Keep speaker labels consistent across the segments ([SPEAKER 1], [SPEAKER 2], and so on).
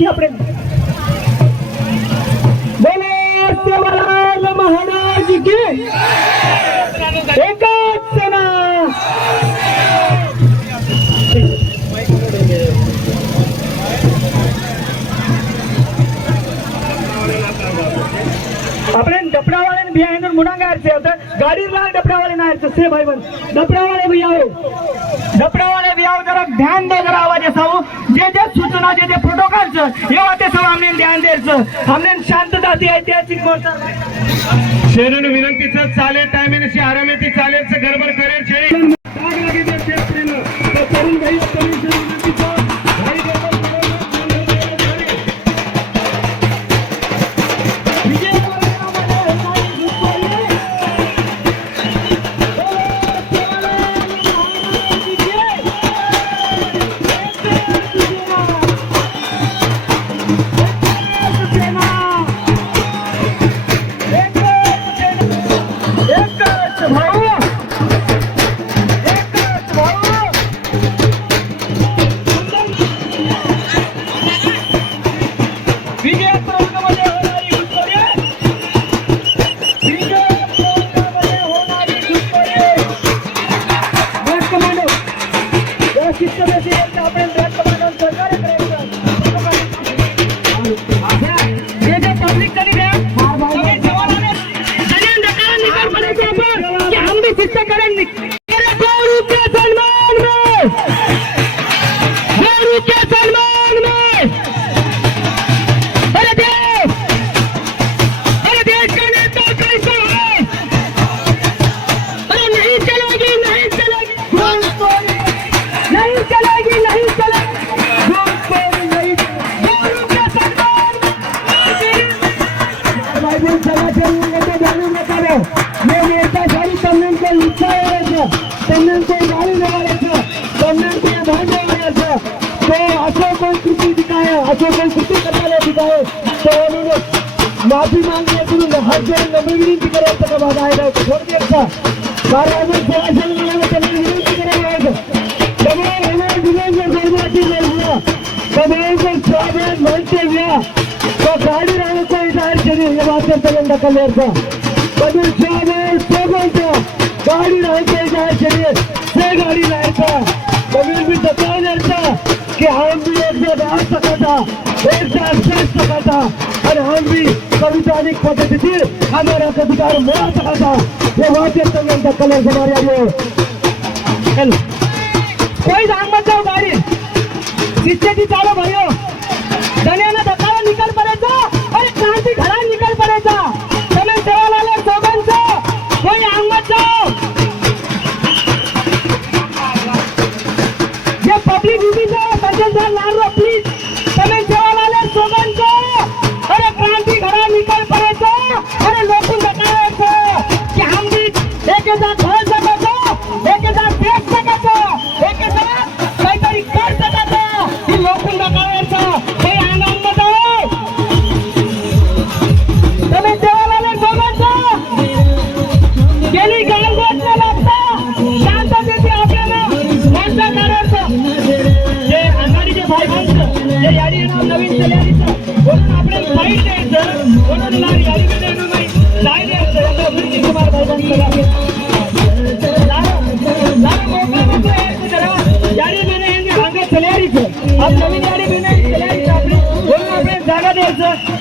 [SPEAKER 1] siempre गाडीला होता नाही तसे भाई बन. डपडावाले भी आओ डपडावाले भी आओ जरा ध्यान दे जरा आवाज असावं जे जे सूचना जे जे प्रोटोकॉल एव्हा ते सर्व आम्ही ध्यान द्यायचं. आम्ही शांतता ती ऐतिहासिक मोर्चा
[SPEAKER 2] शेरून विनंतीचं चालेल टायमिंगशी आराम येते चालेल गडबड करेल.
[SPEAKER 1] हम कन्यांचे गाडी लावायचं कन्यांचे भांडे वाढायचं ते असं पण कृती ठिकाय असं पण कृती करणारे ठिकाय तर म्हणून माफी मागण्या करून हजर नम्रगिरीची करायचं का माझा आहे थोडक्यात का कारण असेल मला त्यांना विनंती करायला शरीर हे वाचन करून टाकलं याचा पण साबण गाडी राहायचं इथं शरीर ते गाडी राहायचा कभी भी कि हम एक सौ दस सका था एक सौ अड़सठ सका था और हम भी संविधानिक पद्धति से हमारा अधिकार मिला सका कलर चलो. गाडी. चालू भयो धकाला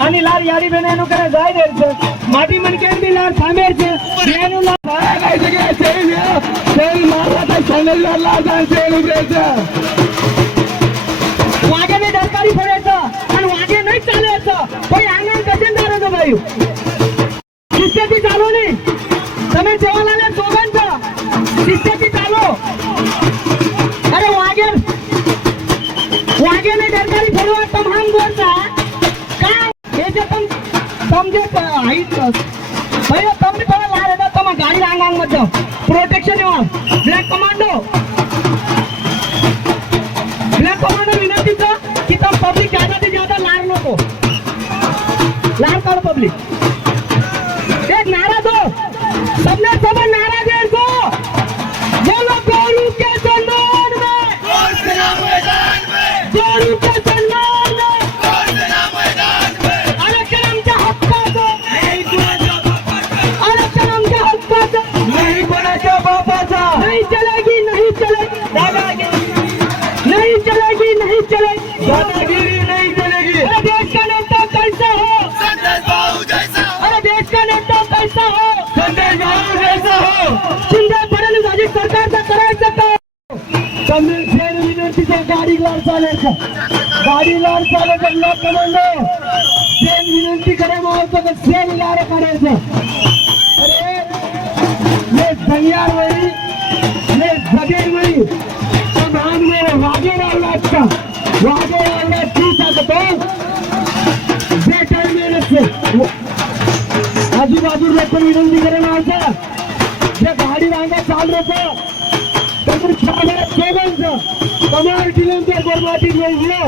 [SPEAKER 1] અને લાર યારી બેન એનું કરે જાય દે છે માટી મન કેમ બી લાર સામે છે એનું લાર ભાઈ ભાઈ જગ્યા છે તેલ મારા તે ચેનલ લાર લાર જાય છે એનું બ્રેક છે વાગે ને ડરકારી પડે છે અને વાગે નહીં ચાલે છે. કોઈ આનંદ ગજન ધારો તો ભાઈ તમે સેવાલાલે સોગંદ शिस्तेची चालू अरे वाघे વાઘેને દરકારી ફરવા તમામ બોલતા કા એ જે તમ સમજે હાઈટ ભાઈ તમને પેલા લારે તો તમે ગાડી આંગ આંગ મત જાઓ પ્રોટેક્શન એવા બ્લેક કમાન્ડો ब्लॅक कमांडो विनंतीचं की तम पब्लिक ज्यादा से ज्यादा लार नको लार करो पब्लिक एक गाडी लाड चालायचं गाडी लाड चालायचं ना कमांडो. सेम विनंती करे मारतो तर सेम लाड करायचं. अरे हे दंग्यार वळी जगेर वळी. लहान वेळ वागे लावला का वागे लावला तू सांगतो. जे काही आजूबाजूला पण विनंती करे मावता जे गाडी रांगा चालू होतं तर छान दोघांचं कमाल टिलंतर गोरमाटी मिळलो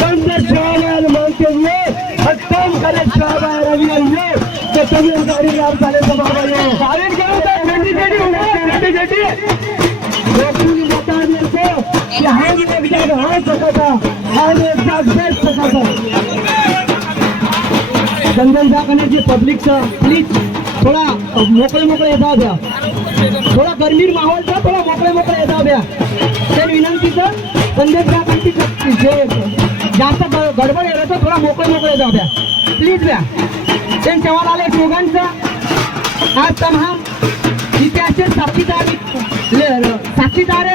[SPEAKER 1] बंदर शाळा मानते हुए खत्म करे शाळा रवी हुए तो गाडी राब झाले तर बाबा ये गाडी घेऊन जा, गाडी गाडी हो, गाडी गाडी लोगों ने बता दिया को कि हम एक जगह आ सका था हम एक जगह बैठ सका था। जंगल जागण्याची पब्लिकचं प्लीज थोडा मोकळे मोकळे येता द्या. थोडा गरमीर माहोलचा थोडा मोकळे मोकळे येता द्या. ते विनंतीचं संदेश जागृती जे जास्त ग- गडबड येतं तर थोडा मोकळे मोकळे जाऊ द्या. प्लीज द्या. ते जवान आले दोघांचा आज तमाम इथे असे साक्षीदार ले- साक्षीदार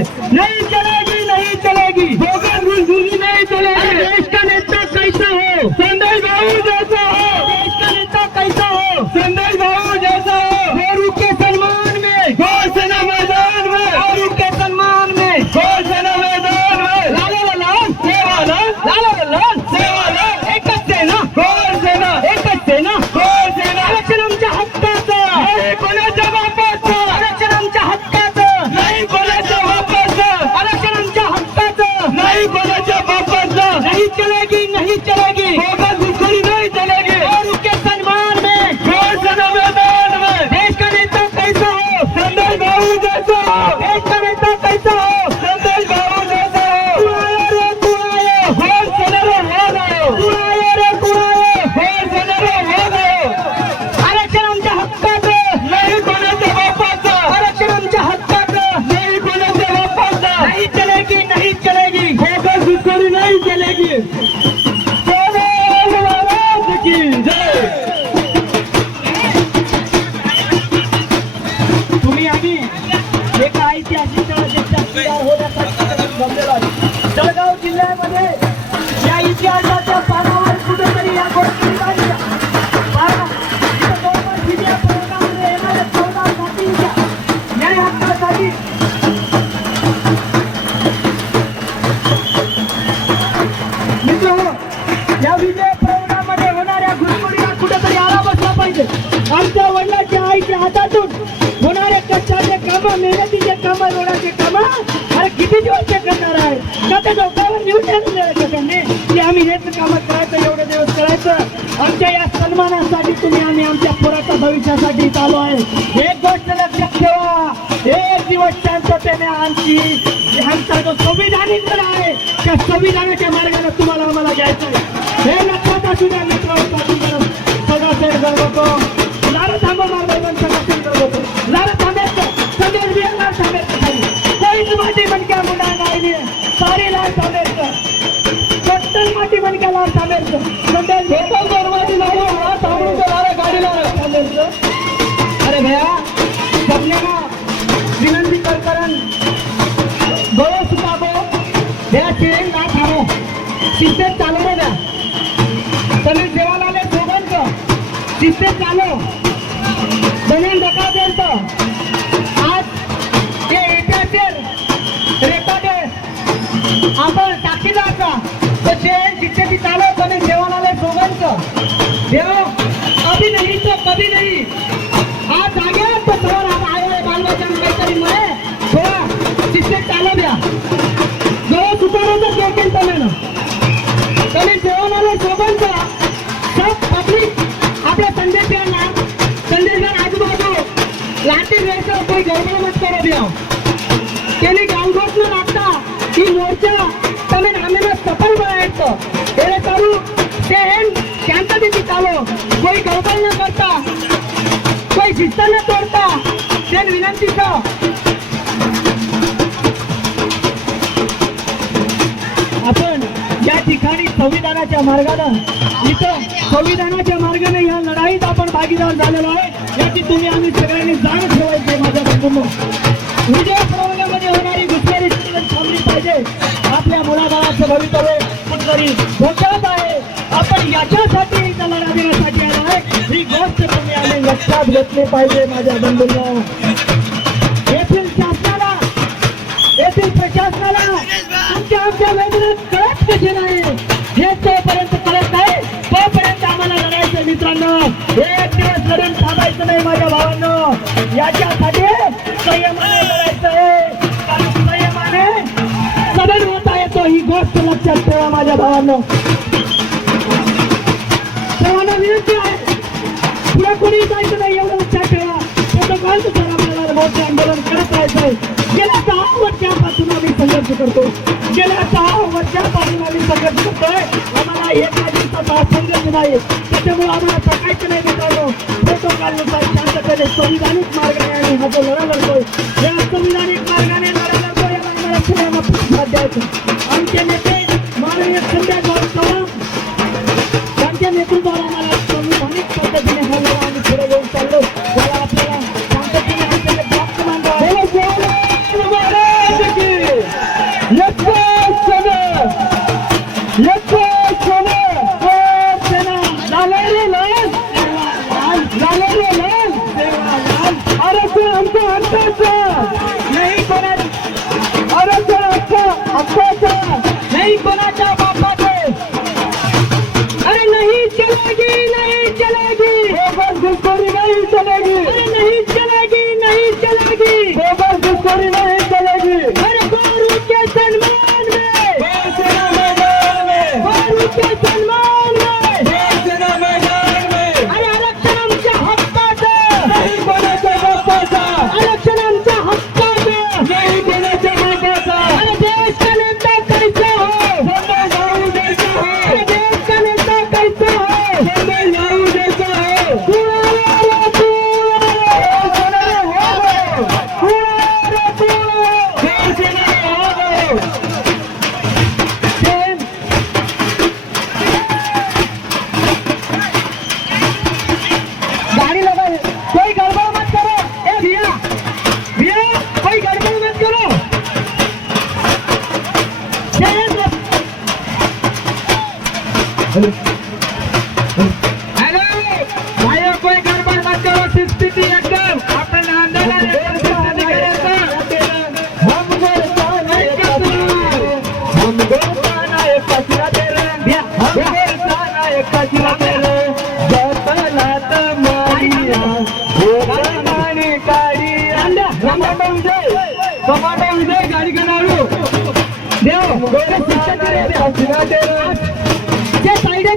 [SPEAKER 1] घुसखोरी नहीं ठेवलेलं की आम्ही हेच काम करायचं एवढे दिवस करायचं. आमच्या या सन्मानासाठी तुम्ही आम्ही आमच्या पुराच्या भविष्यासाठी चालू आहे. एक गोष्ट लक्षात ठेवा. एक दिवस शांततेने आमची आमचा जो संविधानिक लढा आहे त्या संविधानाच्या मार्गाने तुम्हाला आम्हाला घ्यायचं आहे. हे लक्षात असू द्या मित्र सगळं सेट गाडी लारा थांबायचं अरे भैया सबने विनंती करकरन गळो सुटाबो या ट्रेन ना थांबो. शिस्तेत चालवलं द्या तुम्ही जेवायला आले दोघांचं. शिस्तेत चालव जमीन डका द्यायचं आज हे इतिहासेर रेकॉर्ड आहे आपण साक्षीदारचा तो ट्रेन शिस्तेती चालव तुम्ही जेवायला आले दोघांचं देव अभी नहीं तो कभी नहीं आज आगे तो थोड़ा आए बाल बच्चन काहीतरी मुळे थोडा शिस्तेत चालव द्या जवळ सुधारायचं देखील तुम्ही ना तुम्ही जेवण आलं सोबतचा सब पब्लिक आपल्या संदेश यांना संदेश आजूबाजू लाठी द्यायचं कोणी गडबड मत करू द्या त्यांनी गावघोषणा लागता की ते आपण या ठिकाणी संविधानाच्या मार्गानं इथं संविधानाच्या मार्गाने या लढाईत आपण भागीदार झालेलो आहे. याची तुम्ही आम्ही सगळ्यांनी जाण ठेवायची माझ्या कुटुंब विजय प्रवर्गामध्ये होणारी दुसरी थांबली पाहिजे. आपल्या मुलाबाळाचं भवितव्य कुठतरी धोक्यात आहे. आपण याच्यासाठी इथं लढा देण्यासाठी आलो आहे. ही गोष्ट तुम्ही आम्ही लक्षात घेतली पाहिजे माझ्या बंधूंना. वेदनेत कळत नाही हे जोपर्यंत कळत नाही तोपर्यंत आम्हाला लढायचं मित्रांनो एक दिवस लढून थांबायचं नाही माझ्या भावांनो याच्यासाठी संयमाने लढायचं आहे कारण संयमाने सबल होता येतो ही गोष्ट लक्षात ठेवा माझ्या भावांनो सर्वांना विनंती आहे पुढे कोणी जायचं नाही एवढं लक्षात ठेवा प्रोटोकॉलनुसार आपल्याला मोठे आंदोलन करत राहायचंय गेल्या दहा वर्षापासून आम्ही संघर्ष करतो वरच्या पाणी वर्षापासून आम्ही संघर्ष करतोय आम्हाला एका दिवसाचा हा संघर्ष नाही त्याच्यामुळे आम्हाला सकाळचं नाही मित्रांनो. फोटो नुसार शांततेने संविधानिक मार्गाने आम्ही हा जो लढा लढतोय या संविधानिक मार्गाने लढा लढतोय. याला आम्हाला पुण्याला द्यायचं. Attention! Commando Vijay
[SPEAKER 3] commando Vijay
[SPEAKER 1] गाडी घेणार देव शिक्षण कचरा तेरे जे साइडे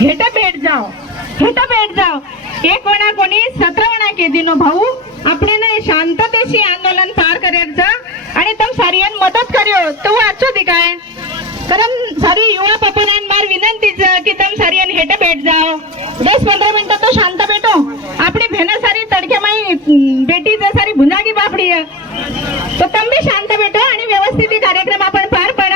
[SPEAKER 4] हेटा बैठ जाओ हेटा बैठ जाओ એક વણા કોની સત્ર વણા કેદીનો ભાઉ. આપણે શાંતતેથી આંદોલન પાર કર્યાचं आणि तम सारियान मदत કર્યો. तो આછો દેખાય कारण सारी युवा पपनान मार विनंती की तम सारी आणि हेटे भेट जाओ दस पंधरा मिनिटं तो शांत भेटो आपली भेन सारी तडके माई बेटी सारी भुनागी बापडी तो तम भी शांत भेटो आणि व्यवस्थित कार्यक्रम आपण पार पड